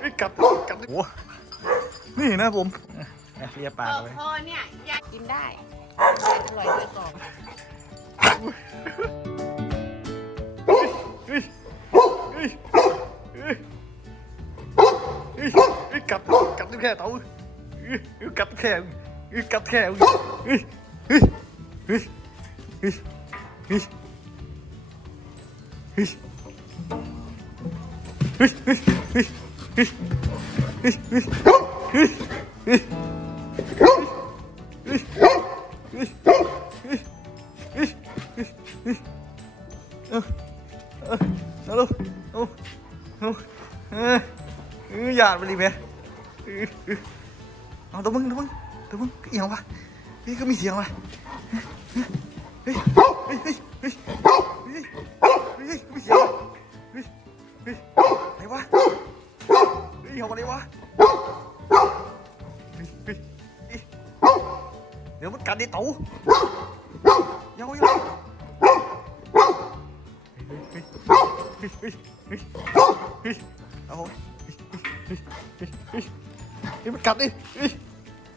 เอ้ยกลับกลับโอ้นี่นะผมอะเลียปากเลย คอเนี่ยอยากกินได้แต่อร่อยด้วยกรอบเฮ้ยเฮ้ยเฮ้ยเฮ้ยเฮ้ยกลับกลับตุ๊กแค่เต่าเฮ้ยเฮ้ยกลับตุ๊กแค่เฮ้ยกลับตุ๊กแค่เฮ้ยเฮ้ยเฮ้ยเฮ้ยเฮ้ยเฮ้ยเฮ้ยเฮ้ย เอาลูกเอาเอาเออหยาดไปดิแม่เอาตัวมึงตัวมึงตัวมึงเอียงวะเฮ้ยก็มีเสียงวะเฮ้ยเฮ้ยเฮ้ยเฮ้ยเฮ้ยมีเสียงเฮ้ยเฮ้ยไหนวะ นียวกันเลยวะเดี๋ยวมันกัดดิต๋าเยาเยาเอานี่มันกัดดิ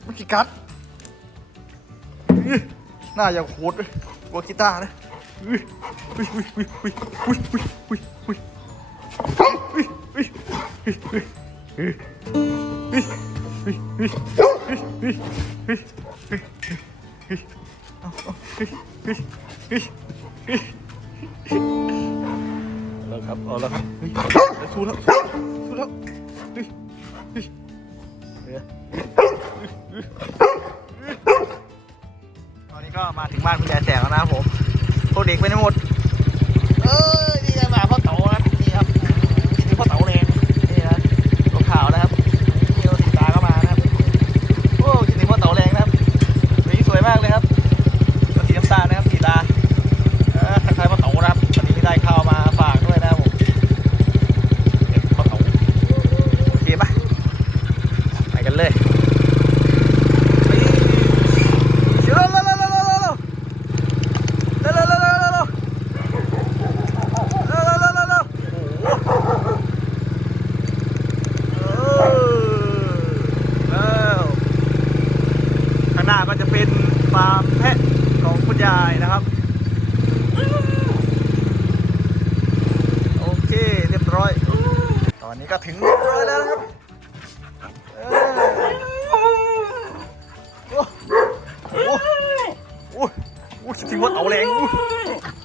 มันกี่กัดหน้าอย่างโคตรเลยกลักีตาร์นะอุ้ย เอแล้วครับเอาแล้วครับชูแล้วชูแล้วตอนนี้ก็มาถึงบ้านคุณยายแสงแล้วนะครับผมพวกเด็กไปทั้งหมด เออ ถึงว่าเต่าแรงโอ้โห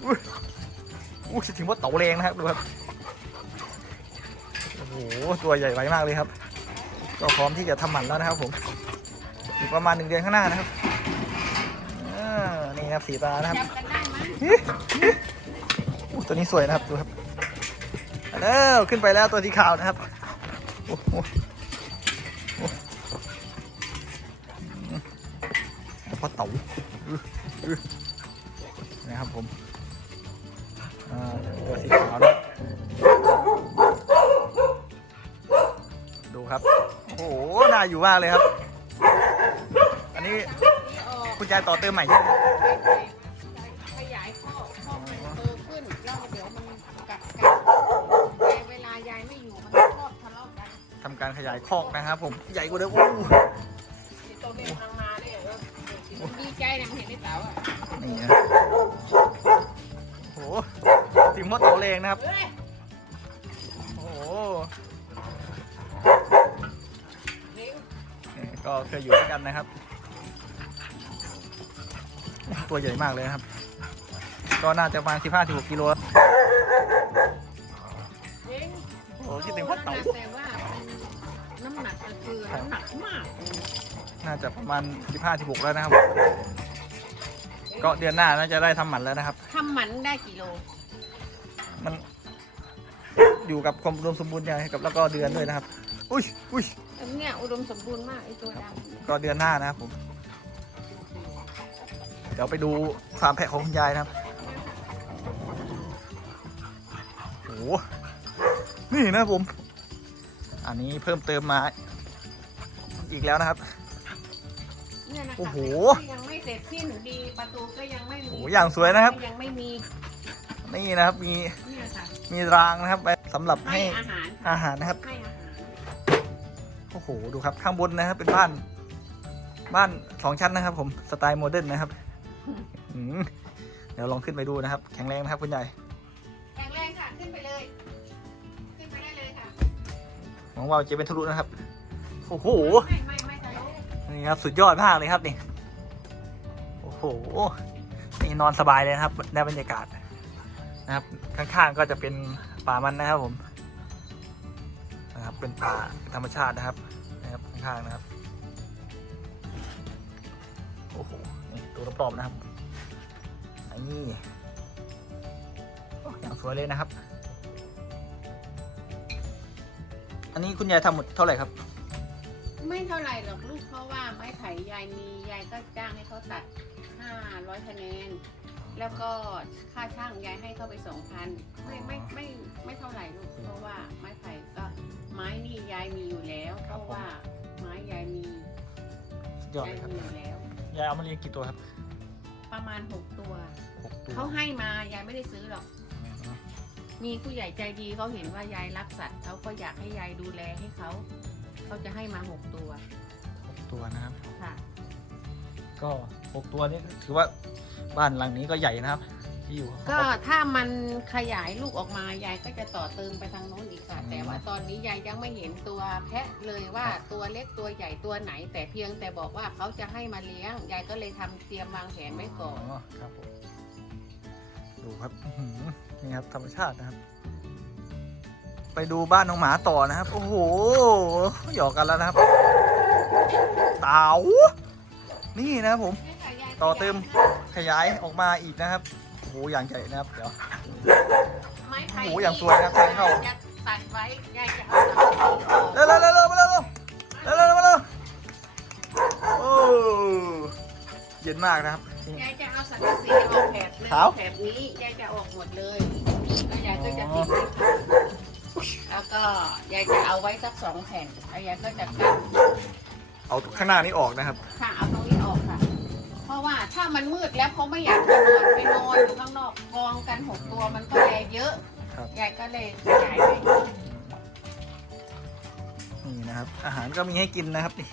โอ้โหโอ้โหคิดถึงว่าเต่าแรงนะครับดูครับโอ้โหตัวใหญ่ไวมากเลยครับ ก็พร้อมที่จะทำหมันแล้วนะครับผมอีกประมาณหนึ่งเดือนข้างหน้านะครับอ่านี่ครับสีตานะครับ กันได้ไหมอู้ตัวนี้สวยนะครับดูครับแล้วขึ้นไปแล้วตัวสีขาวนะครับโอ้โหโอ้อืมเฉพาเต่าอื้ออื้อ ผมอ่าตัวสีขาวนะดูครับ โอ้โห น่าอยู่มากเลยครับ อันนี้นี่ออกคุณยายต่อเติมใหม่ใช่ไหมขยายข้อข้อมันโตขึ้นแล้วเดี๋ยวมันกัดกันแต่เวลายายไม่อยู่มันชอบทะเลาะกันทำการขยายคอกนะครับผมใหญ่กว่าเดิมโอ้โหไอ้ตัวนี้มันมาเนี่ยเออมันดีใจเนี่ยมันเห็นไอ้เต๋าอะนี่นะ เต่าเลงนะครับ โอ้โหนี่ก็เคยอยู่ด้วยกันนะครับ ตัวใหญ่มากเลยนะครับ ก็น่าจะประมาณ15 16กิโลโอ้โหคิดถึงมดเต่าแต่ว่าน้ำหนักก็คือน้ำหนักมาก น่าจะประมาณ15 16แล้วนะครับก็เดือนหน้าน่าจะได้ทำหมันแล้วนะครับทำหมันได้กี่โล มันอยู่กับความอุดมสมบูรณ์อย่างกับแล้วก็เดือนด้วยนะครับ อุ้ยอุ้ยอันเนี้ยอุดมสมบูรณ์มากไอ้ตัวดำก็เดือนหน้านะครับผม เดี๋ยวไปดูฟาร์มแพะของคุณยายนะครับโอ้โหนี่นะครับผม อันนี้เพิ่มเติมมาอีกแล้วนะครับเนี่ยนะคะโอ้โหที่ยังไม่เสร็จสิ้นดีประตูก็ยังไม่มีโอ้โหอย่างสวยนะครับ ยังไม่มี นี่นะครับมีเนี่ยค่ะ มีรางนะครับไว้สำหรับให้ให้อาหารอาหารนะครับ ให้อาหารโอ้โห ดูครับ ข้างบนนะครับ เป็นบ้าน บ้านสองชั้นนะครับ ผม สไตล์โมเดิร์นนะครับอืมเดี๋ยวลองขึ้นไปดูนะครับ แข็งแรงนะครับคุณยายแข็งแรงค่ะขึ้นไปเลย ขึ้นไปได้เลยค่ะหวังว่าจะเป็นทะลุนะครับ โอ้โห ไม่ไม่ไม่ทะลุนี่ครับ สุดยอดมากเลยครับนี่ โอ้โห นี่นอนสบายเลยนะครับในบรรยากาศ นะครับ ข้างๆก็จะเป็นป่ามันนะครับผมนะครับเป็นป่าธรรมชาตินะครับนะครับข้างๆนะครับโอ้โหนี่ตัวรอบๆนะครับอันนี้โอ้อย่างสวยเลยนะครับ อันนี้คุณยายทำหมดเท่าไหร่ครับ ไม่เท่าไหร่หรอกลูกเพราะว่าไม้ไผ่ยายมียายก็จ้างให้เขาตัดห้าร้อยคะแนน แล้วก็ค่าช่างยายให้เขาไปสองพันไม่ไม่ไม่ไม่เท่าไหร่ลูกเพราะว่าไม้ไผ่ก็ไม้นี่ยายมีอยู่แล้วเพราะว่าไม้ยายมีสุดยอดยายเลยครับมีอยู่แล้ว ยายเอามาเลี้ยงกี่ตัวครับประมาณหกตัวหกตัวเขาให้มายายไม่ได้ซื้อหรอก มีผู้ใหญ่ใจดีเขาเห็นว่ายายรักสัตว์เขาก็อยากให้ยายดูแลให้เขาเขาจะให้มาหกตัวหกตัวนะครับ ค่ะ ก็ หกตัวนี้ถือว่าบ้านหลังนี้ก็ใหญ่นะครับ ที่อยู่ก็ถ้ามันขยายลูกออกมายายก็จะต่อเติมไปทางโน้นอีกค่ะ แต่ว่าตอนนี้ยายยังไม่เห็นตัวแพะเลยว่าตัวเล็กตัวใหญ่ตัวไหน แต่เพียงแต่บอกว่าเขาจะให้มาเลี้ยงยายก็เลยทำเตรียมวางแผนไว้ก่อนครับผมดูครับอื้อหือนี่ครับธรรมชาตินะครับ ไปดูบ้านน้องหมาต่อนะครับ โอ้โหหยอกกันแล้วนะครับเต่านี่นะครับผม ต่อเติมขยายออกมาอีกนะครับโอ้โหอย่างใหญ่นะครับเดี๋ยว ไม้ไผ่โอ้โหอย่างสวยนะครับทางเข้ายยจะตัดไว้ยายจะเอาสังกะสีออกเร็วเร็วเร็วเร็วมาเร็วเร็วเร็วเร็วเร็วมาเร็วโอ้เย็นมากนะครับนี่ยายจะเอาสังกะสีออกแถบหนึงขาว แถบนี้ยายจะออกหมดเลยแล้วยายก็จะติดไว้แล้วก็ยายจะเอาไว้สักสองแผ่นแล้วยายก็จะกั้นเอาข้างหน้านี้ออกนะครับ มันมืดแล้วเขาไม่อยากจะนอนไปนอนอยู่ข้างนอกกองกันหกตัวมันก็แรงเยอะครับ ยายก็เลยขยายไปนี่นะครับ อาหารก็มีให้กินนะครับนี่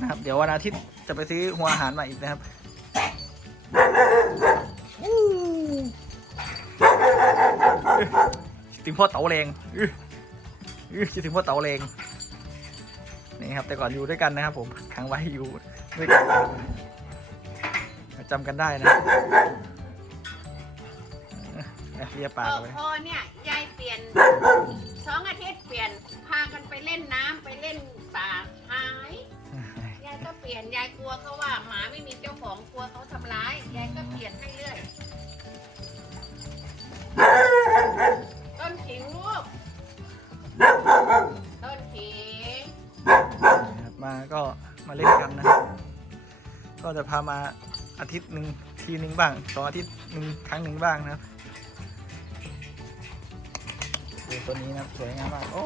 นะครับ เดี๋ยววันอาทิตย์จะไปซื้อหัวอาหารมาอีกนะครับอู้คิดถึงพ่อเต๋าแรงอื้ออื้อคิดถึงพ่อเต๋าแรงนี่ครับ แต่ก่อนอยู่ด้วยกันนะครับผมขังไว้อยู่ด้วยกันนะครับ จำกันได้นะเอ้ยเรียกปากพอเอาไว้ พอเนี่ยยายเปลี่ยนสองอาทิตย์เปลี่ยนพากันไปเล่นน้ำไปเล่นป่าหายยายก็เปลี่ยนยายกลัวเขาว่าหมาไม่มีเจ้าของกลัวเขาทำร้ายยายก็เปลี่ยนให้เรื่อยต้นขิงลูกต้นขิง นะครับมาก็มาเล่นกันนะครับก็จะพามา อาทิตย์หนึ่งทีหนึ่งบ้างสองอาทิตย์หนึ่งครั้งหนึ่งบ้างนะครับดูตัวนี้นะครับสวยงามมากโอ้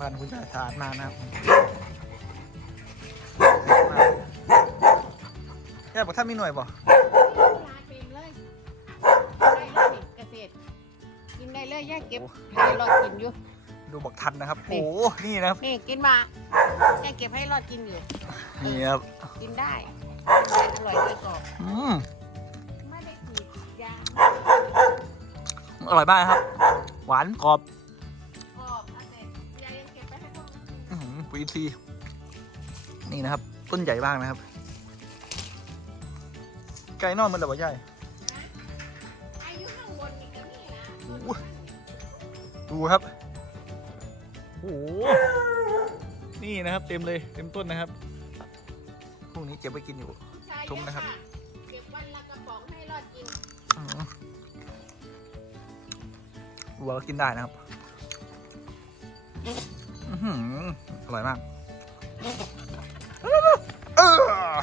บ้านคุณยายสะอาดมากนะครับแย่บอกท่านมีหน่วยบ่ลาเต็มเลยได้เลยนี่เกษตรกินได้เลยยาเก็บให้รอดกินอยู่ ดูบอกทันนะครับนี่โอ้นี่นะครับ นี่กินมายายเก็บให้รอดกินอยู่ นี่ครับ กินได้อร่อยด้วยกรอบอืมไม่ได้ขีดยาอร่อยมากครับ หวานกรอบกรอบเกษตรยายยังเก็บไปให้พวกนั้นกินอื้อหือปุ๋ยอินทรีย์นี่นะครับ ต้นใหญ่มากนะครับ ไก่นอกมันแต่ว่าใหญ่อายุข้างบนนี่ก็มีนะโอ้โหดูครับ โอ้โหนี่นะครับเต็มเลยเต็มต้นนะครับพวกนี้เก็บไปกินอยู่ชายทุ่มนะครับเยอเก็บวันละกระป๋องให้รอดกินอื้อหือวัวก็กินได้นะครับอื้อหืออร่อยมากเออ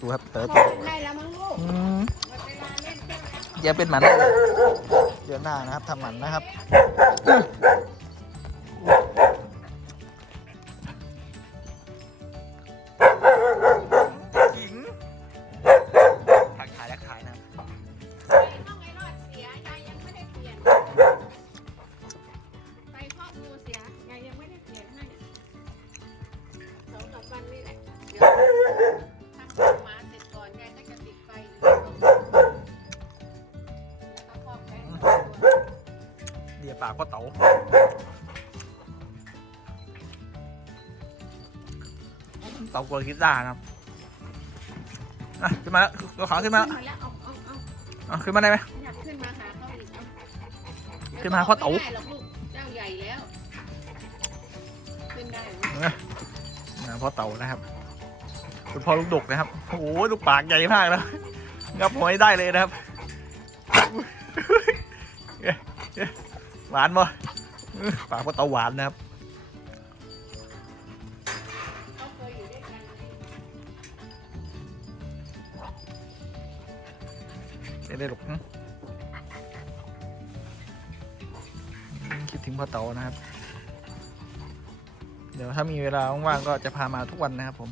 ดูครับเติร์พอเล่นได้แล้วมั้งลูกอืม อย่าเป็นหมันเดือนหน้านะครับทำหมันนะครับ กพ่อเต๋าเต๋ากลัวกีตาร์นะครับอะขึ้นมาแล้วตัวขาวขึ้นมาแล้วขึ้นมาแล้วเอาเอาเอาอะขึ้นมาได้ไหม อยากขึ้นมาหาเขาอีกเอาขึ้นมาหาพ่อเต๋า ไม่ได้หรอกลูกเจ้าใหญ่แล้ว ขึ้นได้ไหมนะพ่อเต๋านะครับคุณพ่อลูกดกนะครับโอ้โหลูกปากใหญ่มากนะงับหอยได้เลยนะครับ หวานบ่ปากพ่อเตาหวานนะครับเขาเคยอยู่ด้วยกันได้ได้หรอกคิดถึงพ่อเต๋านะครับ เดี๋ยวถ้ามีเวลาว่างๆก็จะพามาทุกวันนะครับผม